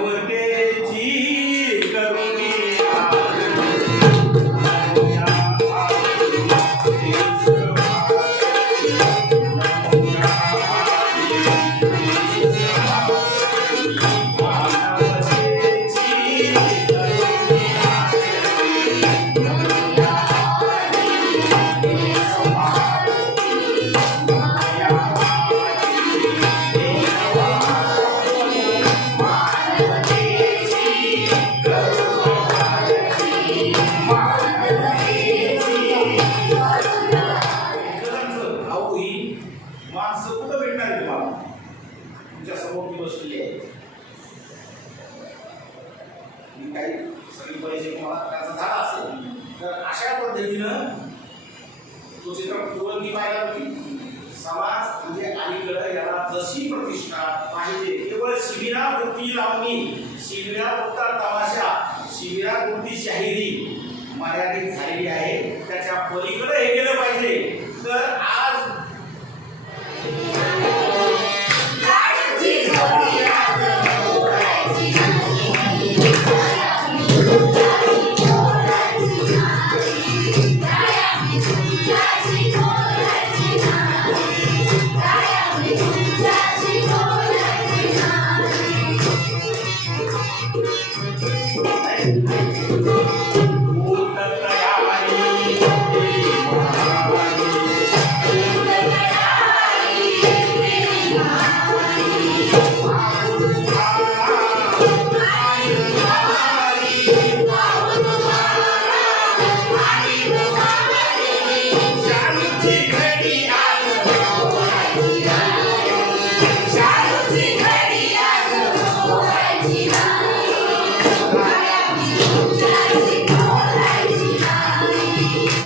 அவருக்கு माणसं कुठं भेटणार आहे तुम्हाला? तुमच्यासमोर ती बसलेली आहे ही काही सगळी पैसे तुम्हाला त्याचा झाला असेल तर अशा पद्धतीनं तो चित्रपट ती पाहिला होती. समाज म्हणजे अलीकडं याला जशी प्रतिष्ठा पाहिजे केवळ शिबिरापुरती लावणी शिबिरापुरता तमाशा शिबिरापुरती शाहिरी मर्यादित झालेली आहे. त्याच्या पलीकडे हे गेलं पाहिजे. तर Thank you.